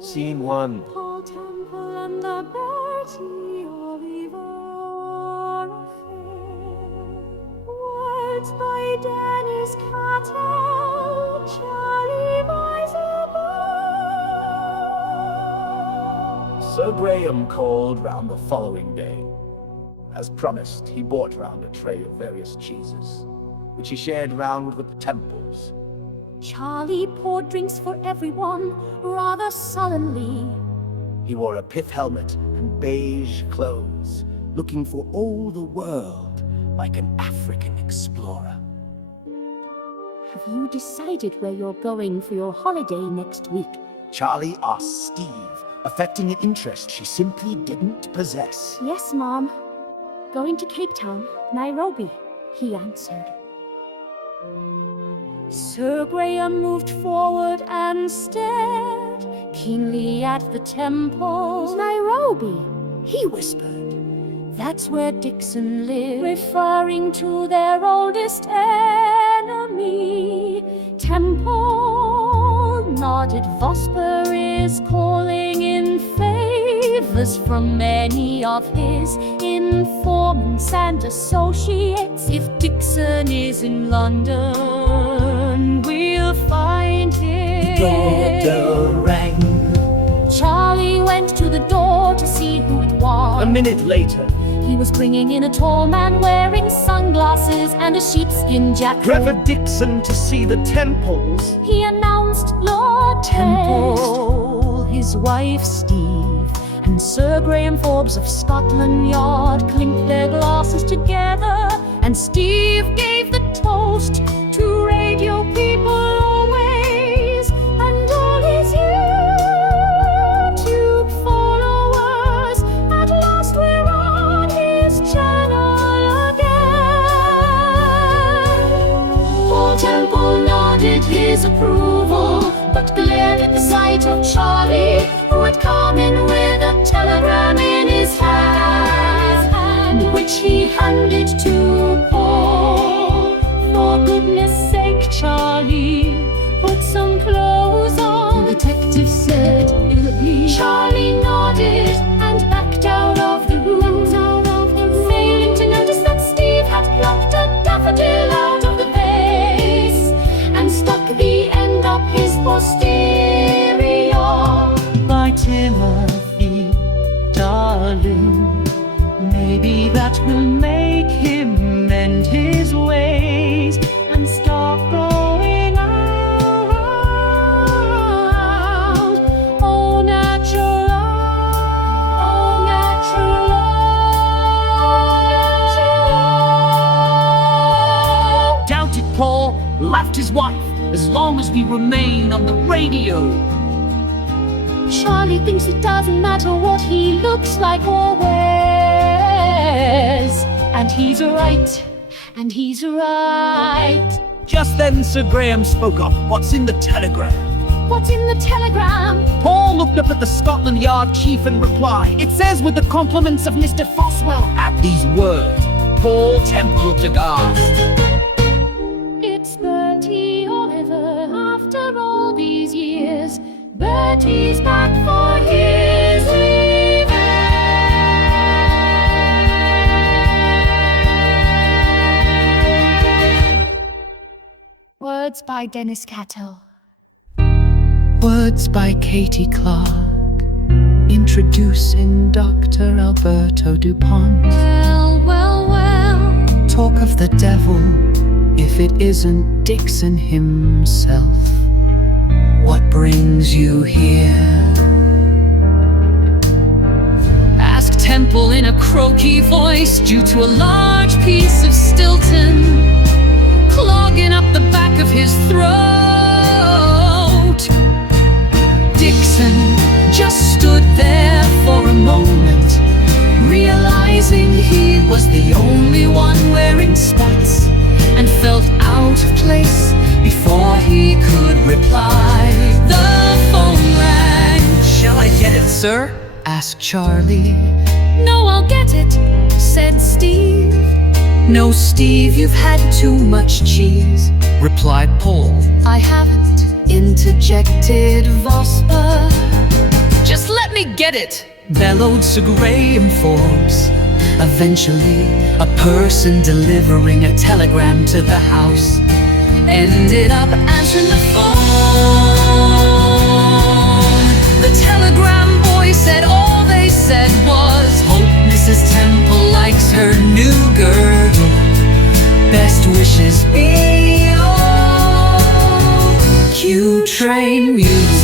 Scene 1. Paul Temple and the Bertie of Ivory. Words by Dennis Cattell, Charlie Weiselberg. Sir Graham called round the following day. As promised, he brought round a tray of various cheeses, which he shared round with the Temples. Charlie poured drinks for everyone, rather sullenly. He wore a pith helmet and beige clothes, looking for all the world like an African explorer. Have you decided where you're going for your holiday next week? Charlie asked Steve, affecting an interest she simply didn't possess. Yes, Mom. Going to Cape Town, Nairobi, he answered. Sir Graham moved forward and stared keenly at the temples. Nairobi, he whispered. That's where Dixon lived, referring to their oldest enemy. Temple nodded. Vosper is calling in favors from many of his informants and associates. If Dixon is in London, we'll find him. The doorbell rang. Charlie went to the door to see who it was. A minute later, He was bringing in a tall man wearing sunglasses and a sheepskin jacket. Trevor Dixon to see the Temples. He announced Lord Temple, his wife Steve, and Sir Graham Forbes of Scotland Yard clinked their glasses together, and Steve gave the toast to radio people always, and all his YouTube followers. At last we're on his channel again. Paul Temple nodded his approval, but glared at the sight of Charlie, who had come in with a telegram in his hand, which he handed to Paul. For goodness sake, Charlie, put some clothes on, the detective said. Charlie nodded and backed out of the room, failing to notice that Steve had plucked a daffodil out of the vase and stuck the end up his posterior. By Timothy, darling, maybe that will make him mend his ways and stop going out. Oh, natural love, oh, natural love. Doubted Paul, left his wife, as long as we remain on the radio. Charlie thinks it doesn't matter what he looks like or wears. And he's right, and he's right. Just then Sir Graham spoke up. What's in the telegram? What's in the telegram? Paul looked up at the Scotland Yard chief and replied, "It says with the compliments of Mr. Foswell." At these words, Paul Temple looked aghast. It's Bertie Oliver after all these years. Bertie's back for his revenge. Words by Dennis Cattell. Words by Katie Clarke, introducing Dr. Alberto DuPont. Well, well, well. Talk of the devil, if it isn't Dixon himself. What brings you here? Asked Temple in a croaky voice, due to a large piece of Stilton clogging up the back of his throat. Dixon just stood there for a moment, realizing he was the only one wearing spats, and felt out of place before he could reply. The phone rang. Shall I get it, sir? Asked Charlie. No, I'll get it, said Steve. "No, Steve, you've had too much cheese," replied Paul. I haven't, Interjected Vosper. just let me get it. Bellowed Sir Graham Forbes. Eventually, a person delivering a telegram to the house ended up answering the phone. The telegram boy said all they said was, "Hope Mrs. Temple likes her new girdle. Best wishes, B.O." Cue train music.